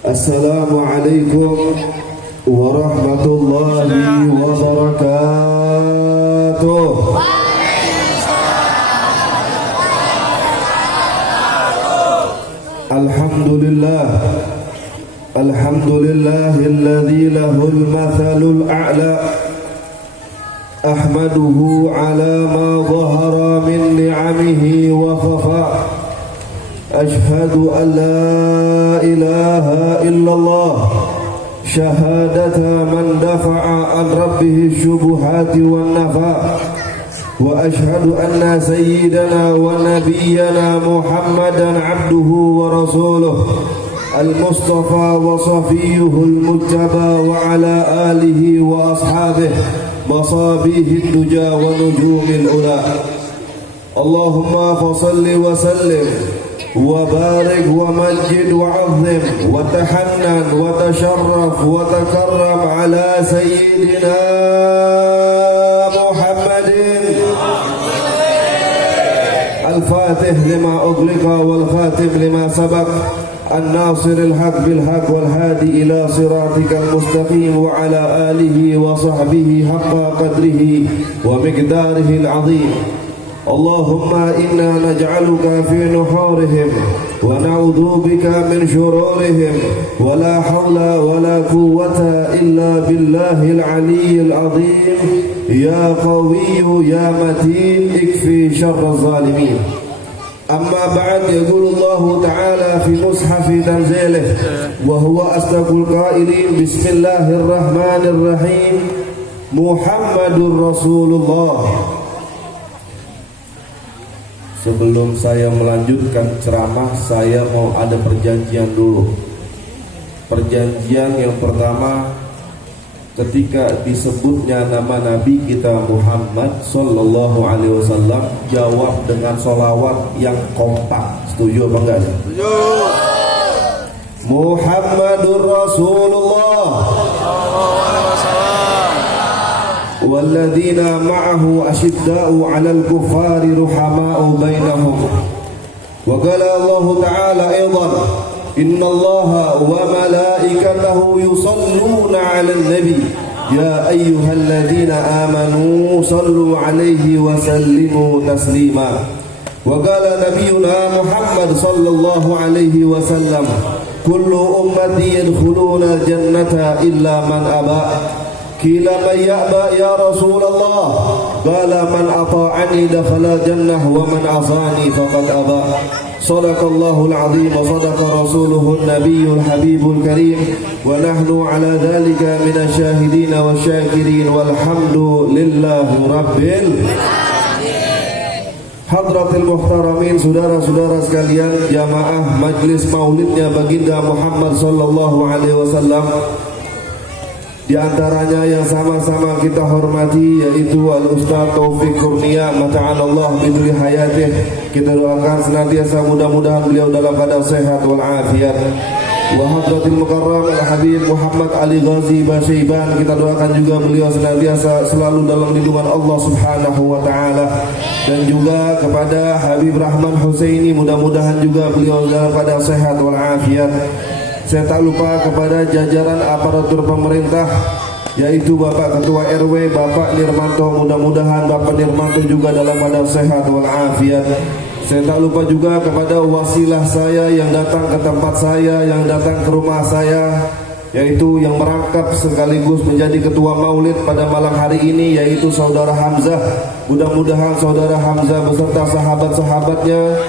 Assalamualaikum warahmatullahi wabarakatuh. Alhamdulillah, alhamdulillahilladzi lahul mathalul a'la. Ahmaduhu ala ma dhahara min ni'amihi wa khafa. Ashhadu an la ilaha illallah syahadata man dafa'a an rabbihi syubuhati wan nafa. Wa ashhadu anna sayyidana wa nabiyyana Muhammadan abduhu wa rasuluh al-mustafa wa safiyuhu al-mujtaba wa ala alihi wa ashabihi masabihi duja wa nujumil ula. Allahumma fasalli wa sallim wa barik wa majid wa azim wa tahannan wa tasharraf wa takarram ala sayyidina Muhammadin al-fatih lima ughliqa wal khatim lima sabaq an-nasir al-haq bil haq wal hadi ila siratikal mustaqim wa ala alihi wa sahbihi haqqa qadrihi wa miqdarihi al-azim. Allahumma inna naj'aluka fi nuhurihim wa na'udzu bika min shururihim wa la hawla wa la quwwata illa billahil aliyyil azim. Ya qawiyyu ya matin ikfi syarraz zalimin. Amma ba'd, yaqulu Allah ta'ala fi mushafi tanzilih wa huwa asdaqul qailin. Bismillahirrahmanirrahim. Muhammadur Rasulullah. Sebelum saya melanjutkan ceramah, saya mau ada perjanjian dulu. Perjanjian yang pertama, ketika disebutnya nama Nabi kita Muhammad Sallallahu Alaihi Wasallam, jawab dengan sholawat yang kompak. Setuju apa enggak? Setuju. Muhammadur Rasulullah walladzina ma'ahu asyidda'u 'alal kuffari ruhama'u bainahum. Wa qala Allah ta'ala aidan, innallaha wa malaikatahu yusalluna 'alan nabi ya ayyuhalladzina amanu sallu 'alaihi wa sallimu taslima. Wa qala nabiyyuna Muhammad sallallahu alaihi wasallam, kullu ummati yadkhuluna jannata illa man aba. Qila man ya'ba ya Rasulullah? Qala man ata'ani dakhala jannah wa man asani faqad aba. Sadaqallahul azim wa sadaqa rasuluhun nabiyyul habibul karim wa nahnu ala dhalika minasyahidin wasyakirin walhamdulillahi rabbil alamin. Hadratil muhtaramin, saudara-saudara sekalian, jamaah majlis maulidnya baginda Muhammad sallallahu alaihi wasallam. Di antaranya yang sama-sama kita hormati yaitu Al-Ustaz Taufik Kurnia mata'alallah biduri hayatih. Kita doakan senantiasa mudah-mudahan beliau dalam keadaan sehat wal afiat. Wa hadratil mukarram Al-Habib Muhammad Ali Ghazi Basyiban, kita doakan juga beliau senantiasa selalu dalam lindungan Allah Subhanahu wa taala. Dan juga kepada Habib Rahman Husaini, mudah-mudahan juga beliau dalam keadaan sehat wal afiat. Saya tak lupa kepada jajaran aparatur pemerintah, yaitu Bapak Ketua RW, Bapak Nirmanto, mudah-mudahan Bapak Nirmanto juga dalam keadaan sehat wal afiat. Saya tak lupa juga kepada wasilah saya yang datang ke tempat saya, yang datang ke rumah saya, yaitu yang merangkap sekaligus menjadi ketua maulid pada malam hari ini, yaitu Saudara Hamzah. Mudah-mudahan Saudara Hamzah beserta sahabat-sahabatnya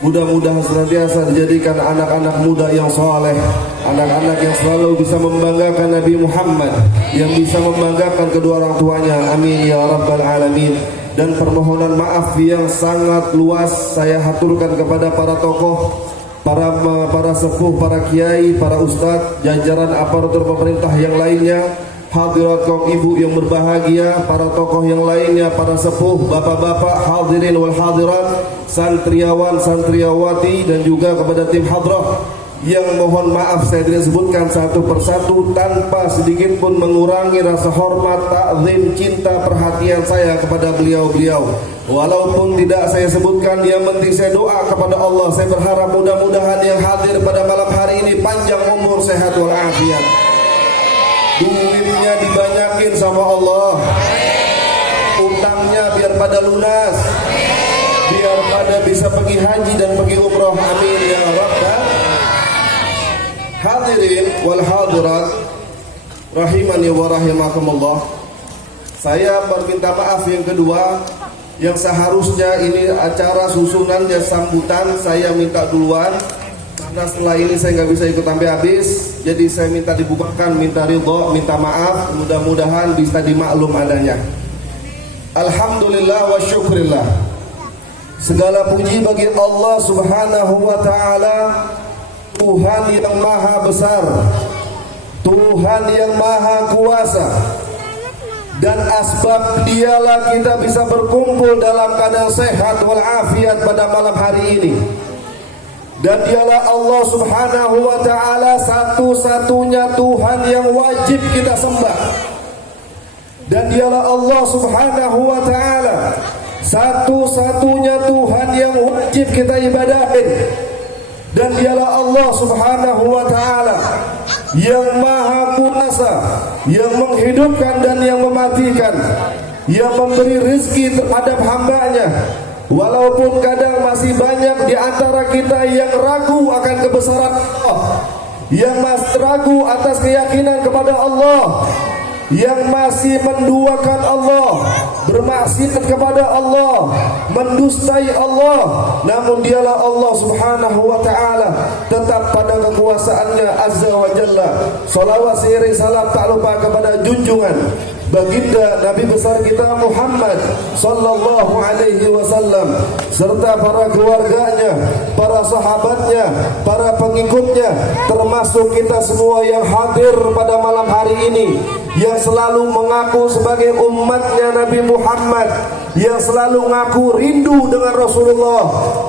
mudah-mudahan senantiasa dijadikan anak-anak muda yang soleh, anak-anak yang selalu bisa membanggakan Nabi Muhammad, yang bisa membanggakan kedua orang tuanya. Amin ya rabbal alamin. Dan permohonan maaf yang sangat luas saya haturkan kepada para tokoh, para sepuh, para kiai, para ustadz, jajaran aparatur pemerintah yang lainnya, hadirat kaum ibu yang berbahagia, para tokoh yang lainnya, para sepuh, bapak-bapak, hadirin wal hadirat, santriawan, santriawati, dan juga kepada tim hadrah yang mohon maaf saya tidak sebutkan satu persatu tanpa sedikit pun mengurangi rasa hormat, takzim, cinta, perhatian saya kepada beliau-beliau. Walaupun tidak saya sebutkan, yang penting saya doa kepada Allah. Saya berharap mudah-mudahan yang hadir pada malam hari ini panjang umur, sehat walafiat. Duitnya dibanyakin sama Allah. Utangnya biar pada lunas. Biar pada bisa pergi haji dan pergi umroh. Amin ya rabbal. Hadirin wal hadirat rahimani wa rahimakumullah. Saya berminta maaf yang kedua, yang seharusnya ini acara susunan dan sambutan saya minta duluan, karena setelah ini saya nggak bisa ikut sampai habis. Jadi saya minta dibukakan, minta ridho, minta maaf. Mudah-mudahan bisa dimaklum adanya. Alhamdulillah wa syukrillah. Segala puji bagi Allah subhanahu wa ta'ala, Tuhan yang maha besar, Tuhan yang maha kuasa. Dan asbab dialah kita bisa berkumpul dalam keadaan sehat walafiat pada malam hari ini. Dan dialah Allah subhanahu wa ta'ala satu-satunya Tuhan yang wajib kita sembah. Dan dialah Allah subhanahu wa ta'ala satu-satunya Tuhan yang wajib kita ibadahin. Dan dialah Allah subhanahu wa ta'ala yang maha kuasa, yang menghidupkan dan yang mematikan, yang memberi rezeki terhadap hambanya. Walaupun kadang masih banyak di antara kita yang ragu akan kebesaran Allah, yang masih ragu atas keyakinan kepada Allah, yang masih menduakan Allah, bermaksiat kepada Allah, mendustai Allah. Namun dialah Allah subhanahu wa ta'ala tetap pada kekuasaannya azza wa jalla. Salawat seiring salam tak lupa kepada junjungan baginda Nabi besar kita Muhammad sallallahu alaihi wasallam, serta para keluarganya, para sahabatnya, para pengikutnya, termasuk kita semua yang hadir pada malam hari ini, yang selalu mengaku sebagai umatnya Nabi Muhammad, yang selalu ngaku rindu dengan Rasulullah,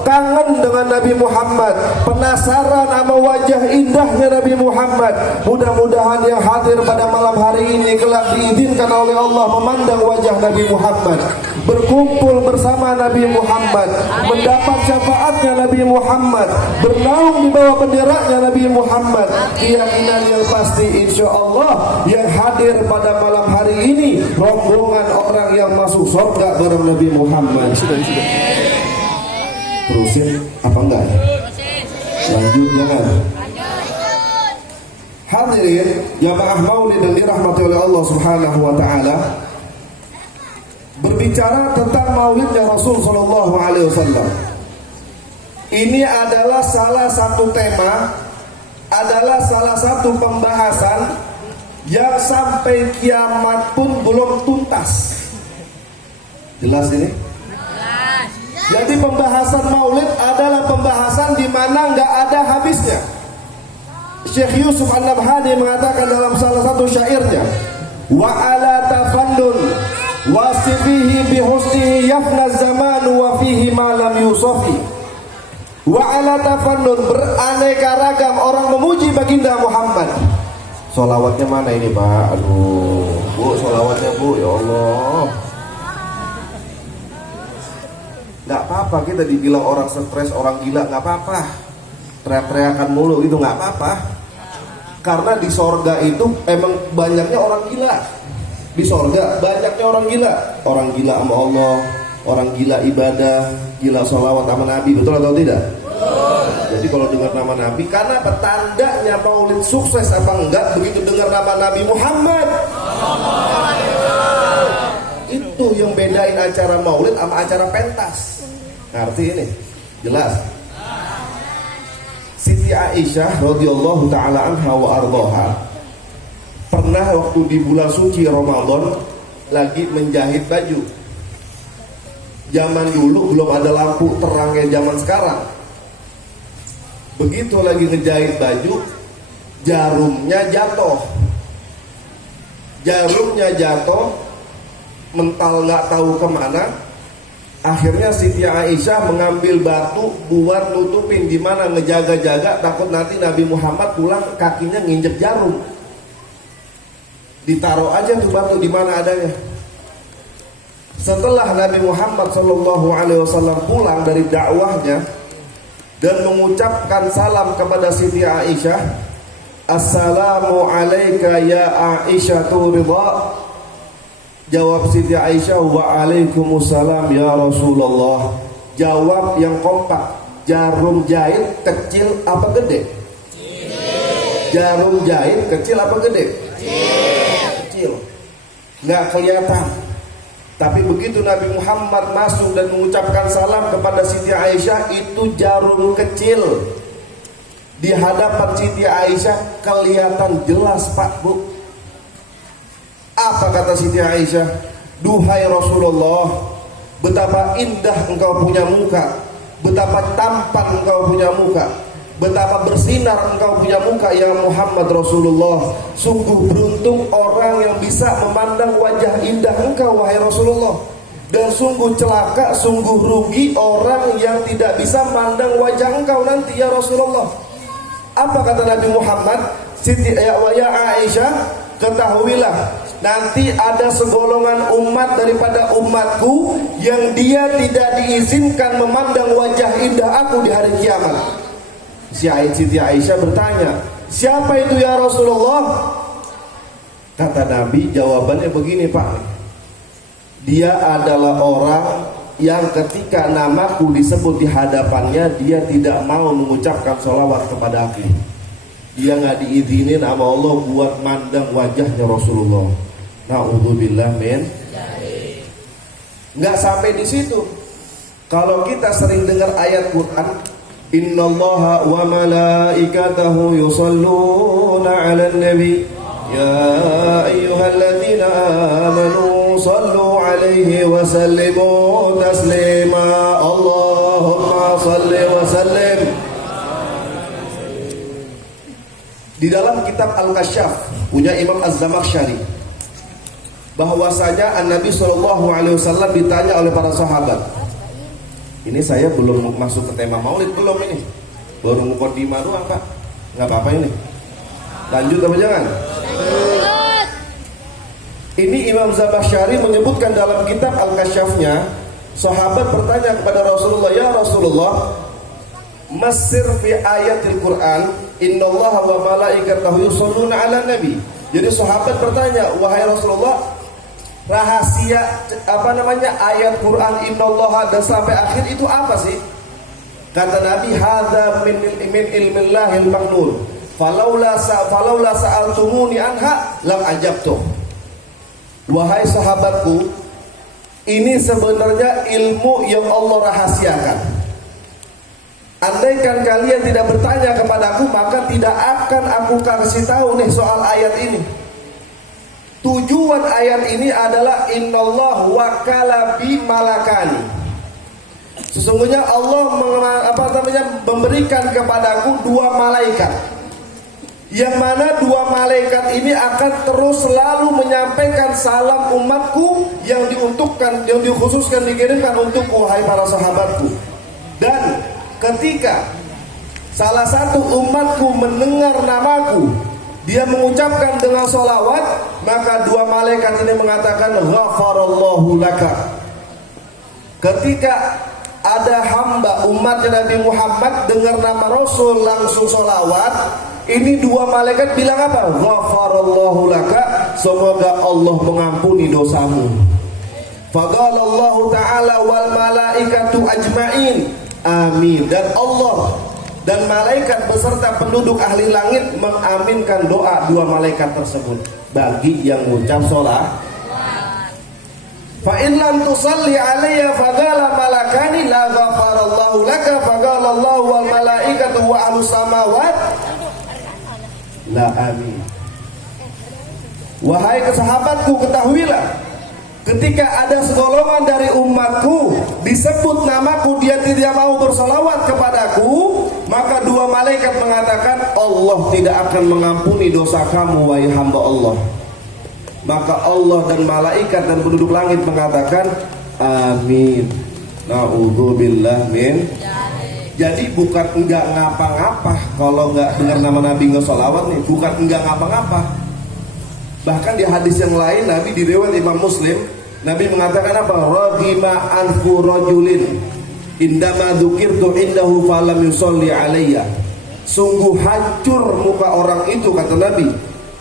kangen dengan Nabi Muhammad, penasaran sama wajah indahnya Nabi Muhammad. Mudah-mudahan yang hadir pada malam hari ini kelak diizinkan oleh Allah memandang wajah Nabi Muhammad, berkumpul bersama Nabi Muhammad, mendapat syafaatnya Nabi Muhammad, bernaung di bawah benderanya Nabi Muhammad. Keyakinan yang pasti insya Allah yang hadir pada malam hari ini rombongan orang yang masuk surga bareng Nabi Muhammad. Sudah. Terusin apa enggak? Lanjut jangan. Hadirin jamaah maulid yang dirahmati oleh Allah subhanahu wa ta'ala, berbicara tentang maulidnya Rasul sallallahu alaihi wasallam, ini adalah salah satu tema, adalah salah satu pembahasan yang sampai kiamat pun belum tuntas. Jelas ini? Jadi pembahasan maulid adalah pembahasan di mana nggak ada habisnya. Syekh Yusuf An-Nabhani mengatakan dalam salah satu syairnya, wa ala tafannun wasifihi bihusnihi yafna zamanu wa fihi ma lam yusafi. Wa ala tafannun, beraneka ragam orang memuji baginda Muhammad. Solawatnya mana ini Pak? Aduh Bu, solawatnya Bu, ya Allah. Gak apa-apa kita dibilang orang stres, orang gila, gak apa-apa. Teriak-teriakan mulu gitu gak apa-apa. Karena di sorga itu emang banyaknya orang gila. Di sorga banyaknya orang gila. Orang gila sama Allah, orang gila ibadah, gila sholawat sama Nabi. Betul atau tidak? Betul. Jadi kalau dengar nama Nabi, karena petandanya maulid sukses apa enggak begitu dengar nama Nabi Muhammad. Itu yang bedain acara maulid sama acara pentas. Ngerti ini? Jelas. Siti Aisyah radhiyallahu taala anha wa ardhaha pernah waktu di bulan suci Ramadan lagi menjahit baju. Zaman dulu belum ada lampu terangnya zaman sekarang. Begitu lagi ngejahit baju, jarumnya jatuh. Jarumnya jatuh, mental nggak tahu kemana. Akhirnya Siti Aisyah mengambil batu buat nutupin, di mana ngejaga-jaga takut nanti Nabi Muhammad pulang kakinya nginjek jarum. Ditaruh aja tuh batu di mana adanya. Setelah Nabi Muhammad sallallahu alaihi wasallam pulang dari dakwahnya dan mengucapkan salam kepada Siti Aisyah, Assalamu alayka ya Aisyah ridha. Jawab Siti Aisyah, wa alaikumussalam ya Rasulullah. Jawab yang kompak. Jarum jahit kecil apa gede? Jarum jahit kecil apa gede? Kecil. Nggak kelihatan. Tapi begitu Nabi Muhammad masuk dan mengucapkan salam kepada Siti Aisyah, itu jarum kecil. Di hadapan Siti Aisyah kelihatan jelas, Pak, Bu. Apa kata Siti Aisyah? Duhai Rasulullah, betapa indah engkau punya muka, betapa tampan engkau punya muka, betapa bersinar engkau punya muka ya Muhammad Rasulullah. Sungguh beruntung orang yang bisa memandang wajah indah engkau wahai Rasulullah. Dan sungguh celaka, sungguh rugi orang yang tidak bisa memandang wajah engkau nanti ya Rasulullah. Apa kata Nabi Muhammad? Siti ya Aisyah, ketahuilah, nanti ada segolongan umat daripada umatku yang dia tidak diizinkan memandang wajah indah aku di hari kiamat. Siti Aisyah bertanya, siapa itu ya Rasulullah? Kata Nabi, jawabannya begini, Pak. Dia adalah orang yang ketika namaku disebut di hadapannya, dia tidak mau mengucapkan sholawat kepada aku. Dia nggak diizinin sama Allah buat mandang wajahnya Rasulullah. Na'udzubillah min. Nggak sampai di situ. Kalau kita sering dengar ayat Quran, Innallaha wa malaikatahu yusalluna 'alan nabi ya ayyuhalladzina amanu sallu 'alaihi wa sallimu taslima. Allahumma salli wa sallim. Di dalam kitab Al-Kasyaf punya Imam Az-Zamakhsyari, bahwasanya An-Nabi SAW ditanya oleh para sahabat. Ini saya belum masuk ke tema maulid, belum ini. Baru mukadimah doang, Pak. Nggak apa-apa ini. Lanjut apa jangan? Ini Imam Zamakhsyari menyebutkan dalam kitab Al-Kasyafnya, sahabat bertanya kepada Rasulullah, ya Rasulullah, masir fi ayatil Quran, innallaha wa malaikatahu yusholluna 'alan nabi. Jadi sahabat bertanya, wahai Rasulullah, rahasia ayat Quran innallaha dan sampai akhir itu apa sih? Kata Nabi, hadza min ilmillahil maknun. Falaula sa'altumuni anha lam ajabtu. Wahai sahabatku, ini sebenarnya ilmu yang Allah rahasiakan. Andaikan kalian tidak bertanya kepadaku, maka tidak akan aku kasih tahu nih soal ayat ini. Tujuan ayat ini adalah innallah wakala bi malakani. Sesungguhnya Allah memberikan kepadaku 2 malaikat, yang mana 2 malaikat ini akan terus selalu menyampaikan salam umatku yang dikhususkan dikirimkan untukku wahai para sahabatku. Dan ketika salah satu umatku mendengar namaku, dia mengucapkan dengan sholawat, maka 2 malaikat ini mengatakan ghafarallahu laka. Ketika ada hamba umatnya Nabi Muhammad dengar nama Rasul langsung sholawat, ini 2 malaikat bilang apa? Ghafarallahu laka, semoga Allah mengampuni dosamu. Faqalallahu ta'ala wal malaikatu ajma'in, amin. Dan Allah dan malaikat beserta penduduk ahli langit mengaminkan doa 2 malaikat tersebut bagi yang mengucap sholat. Fa in lam tusalli alayya faqala malakani la ghafarallahu laka faqalallahu wal malaikatu wa ahlus samawat la amin. Wahai sahabatku, ketahuilah, ketika ada segolongan dari umatku disebut namaku, dia tidak mau bersolawat kepadaku, maka 2 malaikat mengatakan Allah tidak akan mengampuni dosa kamu wahai hamba Allah. Maka Allah dan malaikat dan penduduk langit mengatakan amin. Na'udzubillah min. Jadi bukan enggak ngapa-ngapa kalau enggak dengar nama Nabi enggak sholawat nih, bukan enggak ngapa-ngapa. Bahkan di hadis yang lain Nabi, di riwayat Imam Muslim, Nabi mengatakan apa? Raghima anfu rajulin indama dzukirtu indahu falam yusolli alayya. Sungguh hancur muka orang itu, kata Nabi,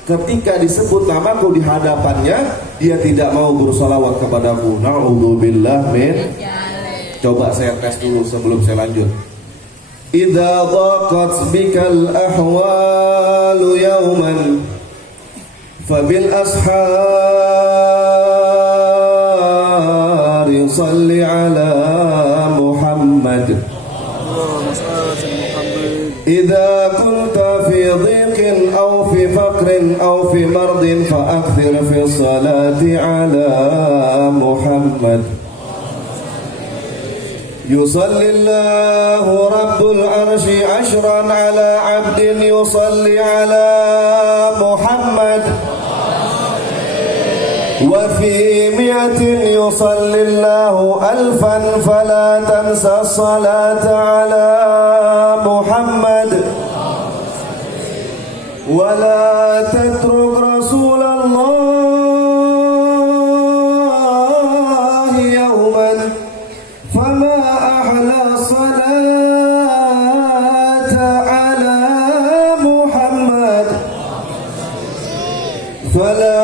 ketika disebut namaku di hadapannya, dia tidak mau bersalawat kepadaku. Na'udzubillah min. Coba saya tes dulu sebelum saya lanjut. Idza dhaqat bikal ahwalu yawman fabil ashari salli ala Muhammad. إذا كنت في ضيق أو في فقر أو في مرض فأكثر في الصلاة على محمد. يصلي الله رب العرش عشرا على عبد يصلي على محمد. وفي 100 يصلي الله ألفا فلا تنسى الصلاة على محمد. ولا تترك رسول الله يوما فما أحلى الصلاة على محمد. فلا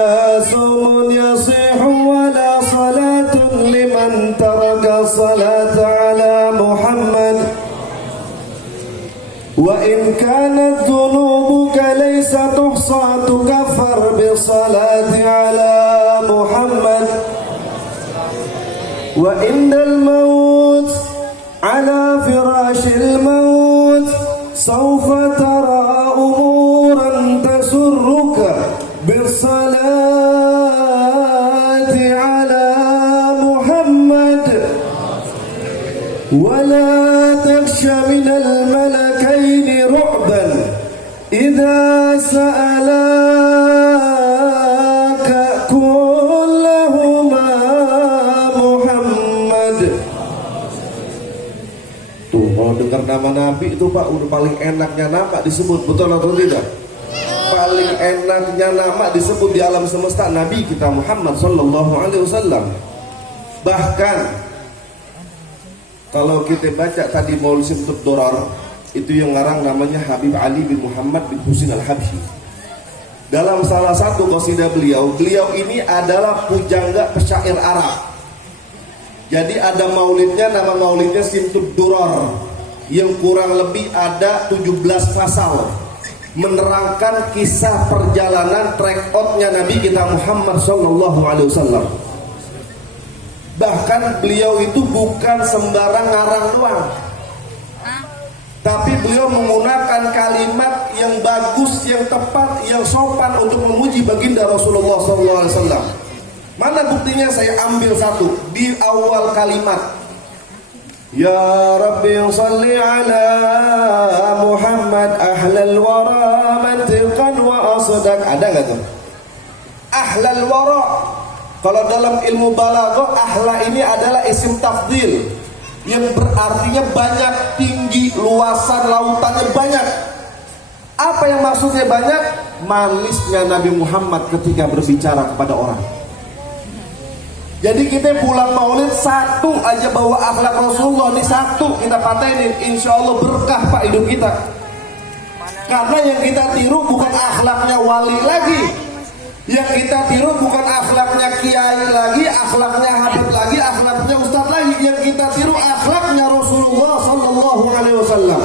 صوم يصح ولا صلاة لمن ترك الصلاة على محمد. وإن كانت ذنوبك ليس تحصى تكفر بالصلاة على محمد. وإن الموت على فراش الموت سوف ترى أمورا تسرك بالصلاة على محمد. ولا تخش من الملكين رعبا إذا سألاك كلهما محمد. Tuh, kalau dengar nama Nabi itu Pak, udah paling enaknya nama disebut, betul atau tidak? Paling enaknya nama disebut di alam semesta Nabi kita Muhammad sallallahu alaihi wasallam. Bahkan kalau kita baca tadi Maulid Simtud Durar, itu yang ngarang namanya Habib Ali bin Muhammad bin Husin al-Habsyi. Dalam salah satu qasidah beliau ini adalah pujangga pesyair Arab. Jadi ada maulidnya, nama maulidnya Simtud Durar, yang kurang lebih ada 17 pasal, menerangkan kisah perjalanan trek outnya Nabi kita Muhammad sallallahu alaihi wasallam. Bahkan beliau itu bukan sembarang ngarang doang, tapi beliau menggunakan kalimat yang bagus, yang tepat, yang sopan untuk memuji baginda Rasulullah SAW. Mana buktinya? Saya ambil satu di awal kalimat. Ya Rabbi salli ala Muhammad ahlal wara mantiqan wa asdaq. Ada nggak tuh? Ahlal wara. Kalau dalam ilmu balaghah, ahla ini adalah isim tafdil yang berartinya banyak, tinggi, luasan lautannya banyak. Apa yang maksudnya banyak? Manisnya Nabi Muhammad ketika berbicara kepada orang. Jadi kita pulang maulid satu aja bawa akhlak Rasulullah, ini satu kita patenin, insya Allah berkah Pak hidup kita. Karena yang kita tiru bukan akhlaknya wali lagi, yang kita tiru bukan akhlaknya kiai lagi, akhlaknya habib lagi, akhlaknya ustadz lagi. Yang kita tiru akhlaknya Rasulullah sallallahu alaihi wasallam.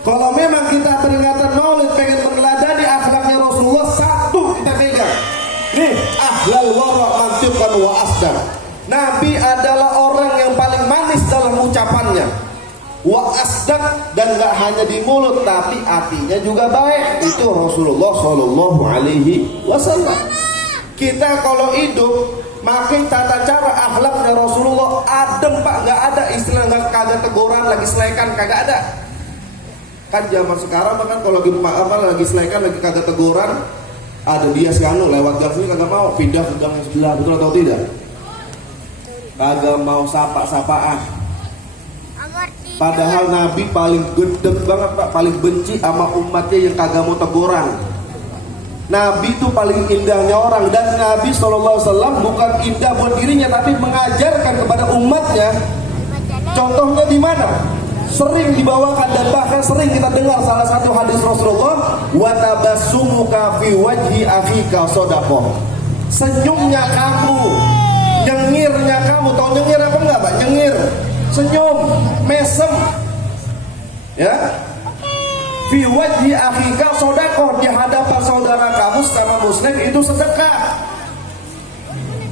Kalau memang kita peringatan maulid pengen meneladani akhlaknya Rasulullah, satu kita pegang. Nih, ahlal wara mantiqan wa asdaq. Nabi adalah orang yang paling manis dalam ucapannya. Wa asdaq, dan gak hanya di mulut tapi hatinya juga baik. Itu Rasulullah sallallahu alaihi wasallam. Kita kalau hidup makin tata cara akhlaknya Rasulullah adem Pak, gak ada istilah gak kagak teguran, lagi selekan, kagak ada. Kan zaman sekarang kan kalau lagi selekan, lagi kagak teguran, ada dia sekarang lewat gang sini kagak mau, pindah ke gang yang sebelah, betul atau tidak? Kagak mau sapa-sapaan. Padahal Nabi paling gedeg banget Pak, paling benci sama umatnya yang kagak mau teguran. Nabi itu paling indahnya orang, dan Nabi SAW bukan indah buat dirinya tapi mengajarkan kepada umatnya. Contohnya di mana? sering dibawakan dan bahkan sering kita dengar salah satu hadis Rasulullah, wa tabassumuka fi wajhi akhika shadaqah. Senyumnya kamu, nyengirnya kamu, tahu nyengir apa enggak, Pak? Nyengir, senyum, mesem. Ya. Fi wajhi akhika shadaqah, di hadapan saudara kamu sama muslim itu sedekah.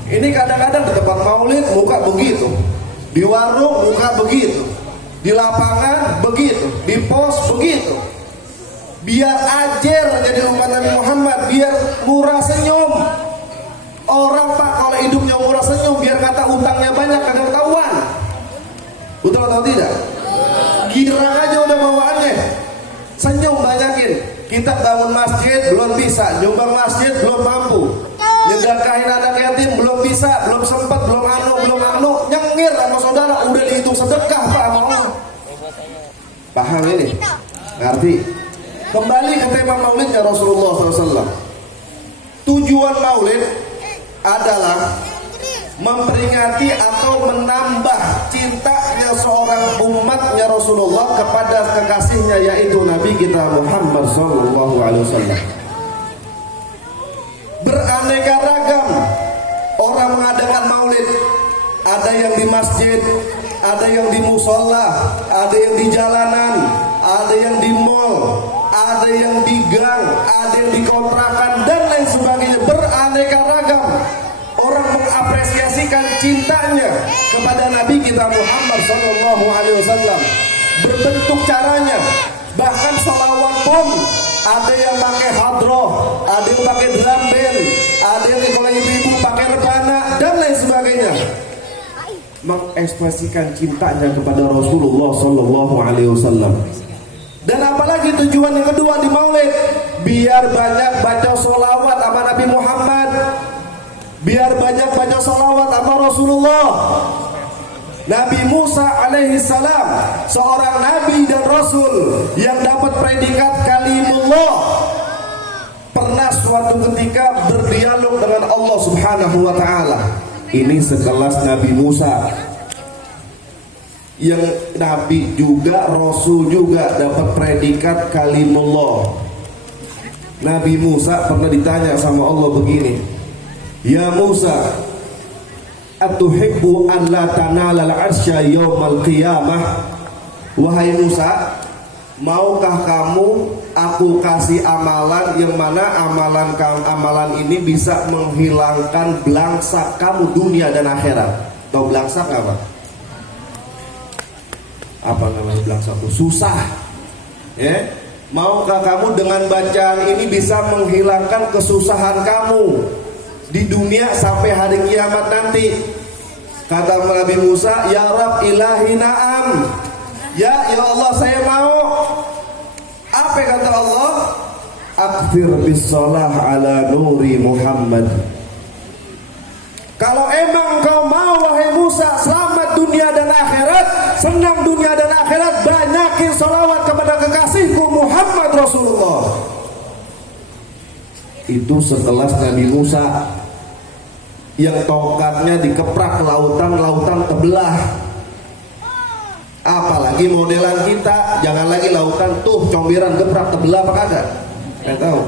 Ini kadang-kadang di tempat maulid muka begitu, di warung muka begitu, di lapangan begitu, di pos begitu. Biar ajer jadi umat Nabi Muhammad, biar murah senyum. Orang Pak kalau hidupnya murah senyum, biar kata utangnya banyak kagak ketahuan. Betul atau tidak? Girang aja udah bawaannya. Senyum banyakin. Kita bangun masjid belum bisa, nyumbang masjid belum mampu, nyedekahin anak yatim belum bisa, belum sempat, belum anu, nyengir sama saudara udah dihitung sedekah Pak sama Allah. Paham ini? Ngerti? Kembali ke tema maulidnya Rasulullah SAW. Tujuan maulid adalah memperingati atau menambah cintanya seorang umatnya Rasulullah kepada kekasihnya, yaitu Nabi kita Muhammad SAW. Beraneka ragam orang mengadakan maulid. Ada yang di masjid, ada yang di musola, ada yang di jalanan, ada yang di mall, ada yang di gang, ada yang di kontrakan dan lain sebagainya. Beraneka ragam orang mengapresiasikan cintanya kepada Nabi kita Muhammad SAW. Berbentuk caranya, bahkan sholawat pun ada yang pakai hadroh, ada yang pakai drum band, ada yang kalau ibu-ibu pakai rebana dan lain sebagainya. Mengekspresikan cintanya kepada Rasulullah SAW. Dan apalagi tujuan yang kedua di maulid, biar banyak baca sholawat sama Nabi Muhammad, biar banyak baca sholawat sama Rasulullah. Nabi Musa alaihissalam, seorang nabi dan rasul yang dapat predikat kalimullah, pernah suatu ketika berdialog dengan Allah Subhanahu wa ta'ala. Ini sekelas Nabi Musa, yang nabi juga, rasul juga, dapat predikat kalimullah. Nabi Musa pernah ditanya sama Allah begini, ya Musa, atuhibbu an la tanalal arsya yawmal qiyamah. Wahai Musa, maukah kamu aku kasih amalan yang mana amalan ini bisa menghilangkan belangsak kamu dunia dan akhirat? Tahu belangsak apa? Apa namanya belangsak itu? Susah. Ya? Maukah kamu dengan bacaan ini bisa menghilangkan kesusahan kamu di dunia sampai hari kiamat nanti? Kata Nabi Musa, ya Rabb ilahi na'am. Ya Allah, saya mau. Apa kata Allah? Akfir bis shalah ala nuri Muhammad. Kalau emang kau mau wahai Musa selamat dunia dan akhirat, senang dunia dan akhirat, banyakin salawat kepada kekasihku Muhammad Rasulullah. Itu sekelas Nabi Musa yang tongkatnya dikeprak ke lautan terbelah. Apalagi modelan kita, jangan lagi lautan tuh comberan geprak terbelah apa kagak? Nggak tahu.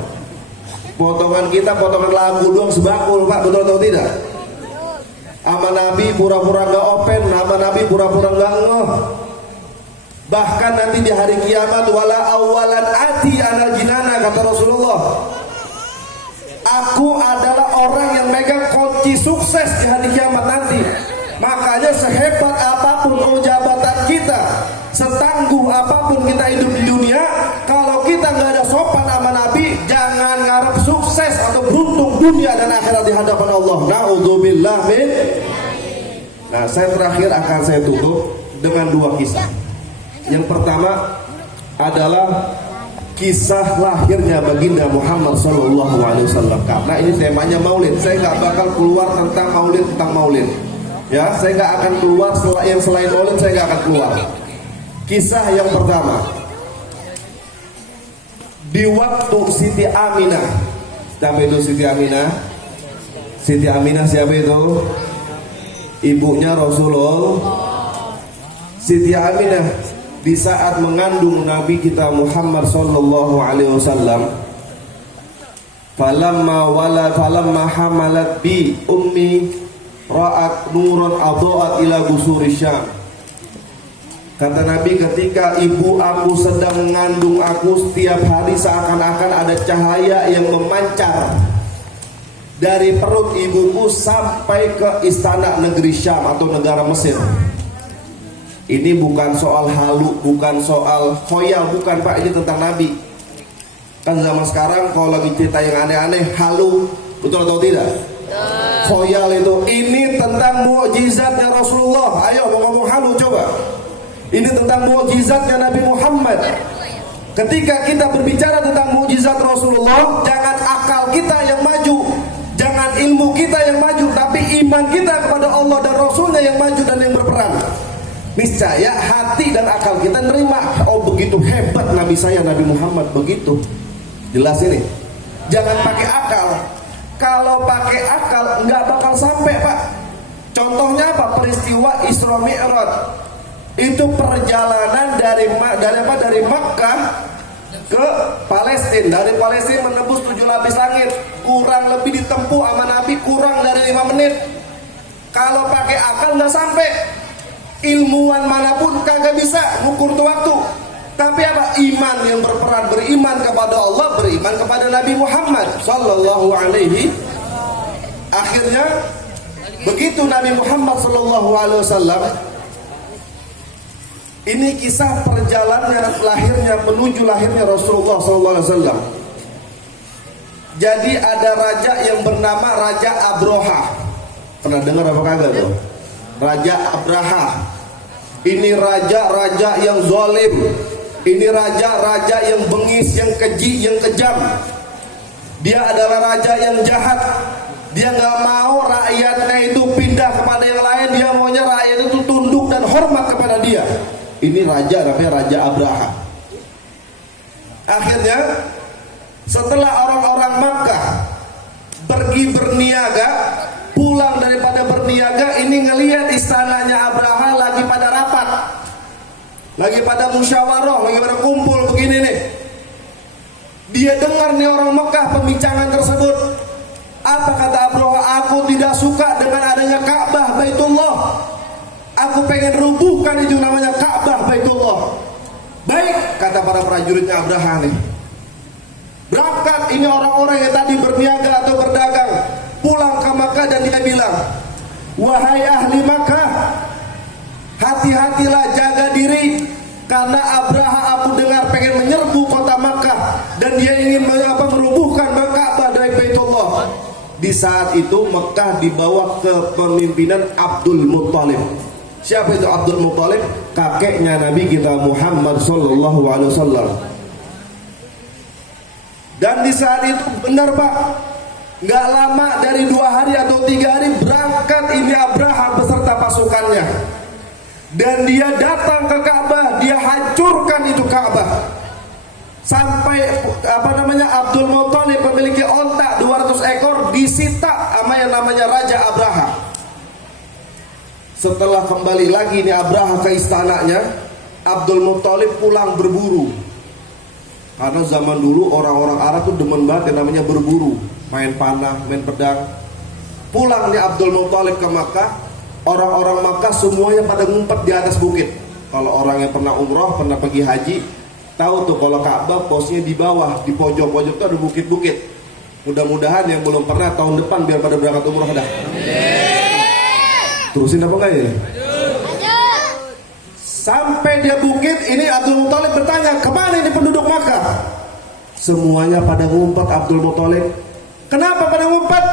Potongan kita potongan lagu doang sebakul Pak, betul atau tidak? Sama Nabi pura-pura nggak open, sama Nabi pura-pura nggak ngeh. Bahkan nanti di hari kiamat, wala awalan ati anal jinana, kata Rasulullah, aku adalah orang yang megang kunci sukses di hari kiamat nanti. Makanya sehebat apapun jabatan kita, setangguh apapun kita hidup di dunia, kalau kita nggak ada sopan sama Nabi, jangan ngarep sukses atau beruntung dunia dan akhirat di hadapan Allah. Na'udzubillah min. Nah, saya terakhir akan saya tutup dengan dua kisah. Yang pertama adalah kisah lahirnya baginda Muhammad SAW. Karena ini temanya maulid, saya nggak bakal keluar tentang maulid. Ya, saya nggak akan keluar yang selain maulid, saya nggak akan keluar. Kisah yang pertama, di waktu Siti Aminah. Siapa itu Siti Aminah? Siti Aminah siapa itu? Ibunya Rasulullah. Siti Aminah di saat mengandung Nabi kita Muhammad sallallahu alaihi wasallam, falamma hamalat bi ummi ra'at nuran adha'at ila gusuri Syam. Kata Nabi, ketika ibu aku sedang mengandung aku, setiap hari seakan-akan ada cahaya yang memancar dari perut ibuku sampai ke istana negeri Syam atau negara Mesir. Ini bukan soal halu, bukan soal khoyal, bukan Pak, ini tentang Nabi. Kan zaman sekarang kalau lagi cerita yang aneh-aneh, halu, betul atau tidak? Khoyal itu. Ini tentang mukjizatnya Rasulullah. Ayo mau ngomong halu coba. Ini tentang mukjizatnya Nabi Muhammad. Ketika kita berbicara tentang mukjizat Rasulullah, jangan akal kita yang maju, jangan ilmu kita yang maju, tapi iman kita kepada Allah dan Rasulnya yang maju dan yang berperan. Niscaya hati dan akal kita nerima. Oh begitu hebat Nabi saya, Nabi Muhammad, begitu. Jelas ini. Jangan pakai akal. Kalau pakai akal nggak bakal sampai Pak. Contohnya apa? Peristiwa Isra Mi'raj. Itu perjalanan dari Makkah ke Palestina. Dari Palestina menembus 7 lapis langit. Kurang lebih ditempuh sama Nabi kurang dari 5 menit. Kalau pakai akal nggak sampai. Ilmuwan manapun kagak bisa ngukur tuh waktu. Tapi apa? Iman yang berperan, beriman kepada Allah, beriman kepada Nabi Muhammad sallallahu alaihi. Akhirnya begitu Nabi Muhammad sallallahu alaihi wasallam. Ini kisah perjalanan lahirnya menuju lahirnya Rasulullah SAW. Jadi ada raja yang bernama Raja Abraha. Pernah dengar apa kagak tuh? Raja Abraha. Ini raja-raja yang zalim. Ini raja-raja yang bengis, yang keji, yang kejam. Dia adalah raja yang jahat. Dia nggak mau rakyatnya itu pindah kepada yang lain. Dia maunya rakyat itu tunduk dan hormat kepada dia. Ini raja namanya Raja Abraha. Akhirnya setelah orang-orang Makkah pergi berniaga, pulang daripada berniaga, ini ngelihat istananya Abraha lagi pada rapat, lagi pada musyawarah, lagi pada kumpul begini nih. Dia dengar nih orang Makkah pembincangan tersebut. Apa kata Abraha? Aku tidak suka dengan adanya Ka'bah Baitullah. Aku pengen rubuhkan itu namanya Ka'bah Baitullah. Baik, kata para prajuritnya Abraha nih. Berangkat ini orang-orang yang tadi berniaga atau berdagang, pulang ke Makkah dan dia bilang, wahai ahli Makkah, hati-hatilah, jaga diri, karena Abraha aku dengar pengen menyerbu kota Makkah dan dia ingin merubuhkan Ka'bah dari Baitullah. Di saat itu Makkah dibawa ke pemimpinan Abdul Muttalib. Siapa itu Abdul Muttalib? Kakeknya Nabi kita Muhammad sallallahu alaihi wasallam. Dan di saat itu benar Pak, nggak lama dari 2 hari atau 3 hari berangkat ini Abraha beserta pasukannya. Dan dia datang ke Ka'bah, dia hancurkan itu Ka'bah. Sampai Abdul Muttalib memiliki onta 200 ekor disita sama yang namanya Raja Abraha. Setelah kembali lagi nih Abraha ke istananya, Abdul Muttalib pulang berburu. Karena zaman dulu orang-orang Arab tuh demen banget yang namanya berburu, main panah, main pedang. Pulang nih Abdul Muttalib ke Makkah, orang-orang Makkah semuanya pada ngumpet di atas bukit. Kalau orang yang pernah umroh, pernah pergi haji, tahu tuh kalau Ka'bah posnya di bawah, di pojok-pojok tuh ada bukit-bukit. Mudah-mudahan yang belum pernah tahun depan biar pada berangkat umroh dah. Terusin apa enggak ya? Sampai dia bukit, ini Abdul Muttalib bertanya, kemana ini penduduk Makkah? Semuanya pada ngumpet Abdul Muttalib. Kenapa pada ngumpet?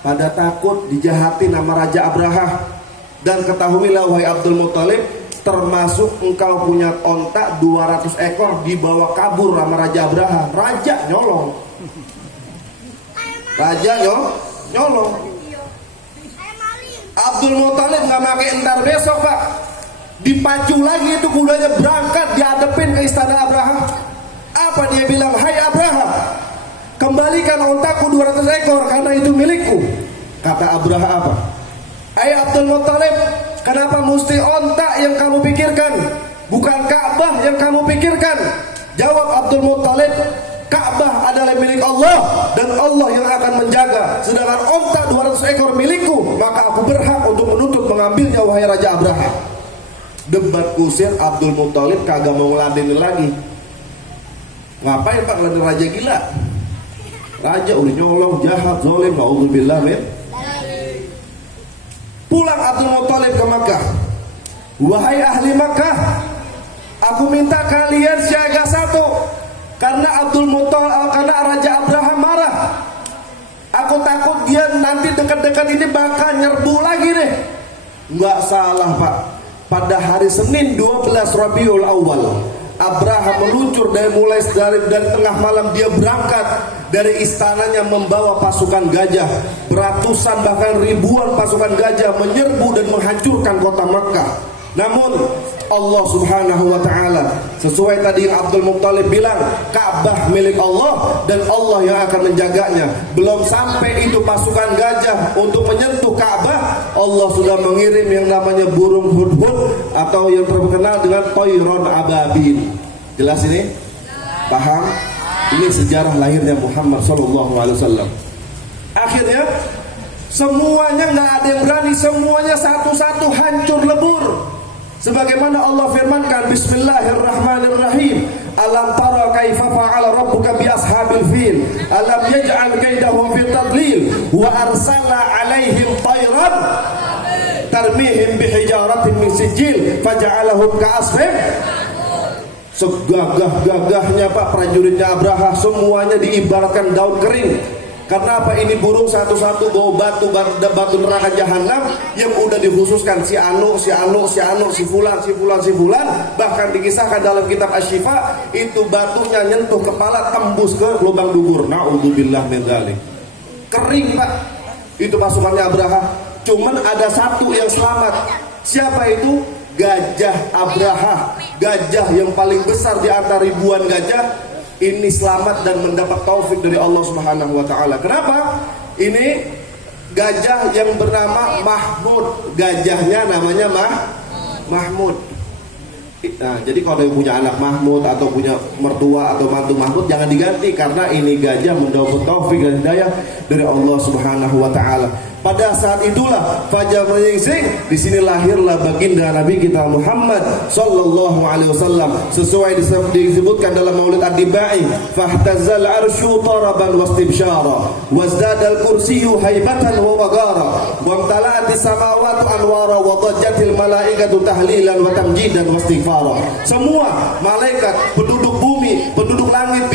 Pada takut dijahatin sama Raja Abraha. Dan ketahuilah wahai Abdul Muttalib, termasuk engkau punya onta 200 ekor dibawa kabur sama Raja Abraha. Raja nyolong. Raja nyolong. Abdul Muttalib nggak pakai entar besok Pak, dipacu lagi itu kudanya berangkat dihadapin ke istana Abraha. Apa dia bilang? Hai Abraha, kembalikan ontaku 200 ekor karena itu milikku. Kata Abraha apa? Hai Abdul Muttalib, kenapa mesti onta yang kamu pikirkan? Bukan Ka'bah yang kamu pikirkan. Jawab Abdul Muttalib, Ka'bah adalah milik Allah dan Allah yang akan menjaga. Sedangkan onta 200 ekor milikku, maka aku berhak untuk menuntut mengambilnya, wahai Raja Abraha. Debat kusir, Abdul Muttalib kagak mau ngeladenin lagi. Ngapain Pak ngeladenin raja gila? Raja udah nyolong, jahat, zalim, naudzubillah min. Pulang Abdul Muttalib ke Makkah. Wahai ahli Makkah, aku minta kalian siaga satu, karena karena Raja Abraham marah. Aku takut dia nanti dekat-dekat ini bakal nyerbu lagi deh. Nggak salah Pak. Pada hari Senin 12 Rabiul Awal, Abraham meluncur dari tengah malam. Dia berangkat dari istananya membawa pasukan gajah. Beratusan bahkan ribuan pasukan gajah menyerbu dan menghancurkan kota Makkah. Namun Allah Subhanahu wa ta'ala, sesuai tadi yang Abdul Muttalib bilang, Ka'bah milik Allah dan Allah yang akan menjaganya. Belum sampai itu pasukan gajah untuk menyentuh Ka'bah, Allah sudah mengirim yang namanya burung hudhud atau yang terkenal dengan Tayron Ababil. Jelas ini? Paham? Ini sejarah lahirnya Muhammad SAW. Akhirnya semuanya nggak ada yang berani, semuanya satu-satu hancur lebur. Sebagaimana Allah firmankan, Bismillahirrahmanirrahim. Alam tara kaifa fa'ala rabbuka bi ashabil fil, alam yaj'al kaidahum fi tadlil, wa arsala 'alaihim tayran tarmihim bihijaratin min sijil faja'alahum ka'asfin. Segagah-gagahnya Pak prajuritnya Abraha, semuanya diibaratkan daun kering. Karena apa? Ini burung satu-satu bawa batu neraka jahanam yang udah dikhususkan si anu, si fulan. Bahkan dikisahkan dalam kitab Asy-Syifa, itu batunya nyentuh kepala tembus ke lubang dubur. Naudzubillah min dzalik. Kering Pak. Itu pasukannya Abraha. Cuman ada satu yang selamat. Siapa itu? Gajah Abraha. Gajah yang paling besar di antara ribuan gajah. Ini selamat dan mendapat taufik dari Allah Subhanahu wa ta'ala. Kenapa? Ini gajah yang bernama Mahmud. Gajahnya namanya Mahmud. Nah, jadi kalau yang punya anak Mahmud atau punya mertua atau mantu Mahmud, jangan diganti, karena ini gajah mendapat taufik dan hidayah dari Allah Subhanahu wa ta'ala. Pada saat itulah fajar menyingsing, di sini lahirlah baginda Nabi kita Muhammad sallallahu alaihi wasallam, sesuai disebutkan dalam Maulid Ad-Dibai, fahtazzal arsyu taraban wastibsyara wazdadal kursiyyu haibatan wa waqara wa amtala'atis samawati anwara wa dajjatil malaikatu tahlilan wa tamjidan wastighfara. Semua malaikat, penduduk bumi, penduduk langit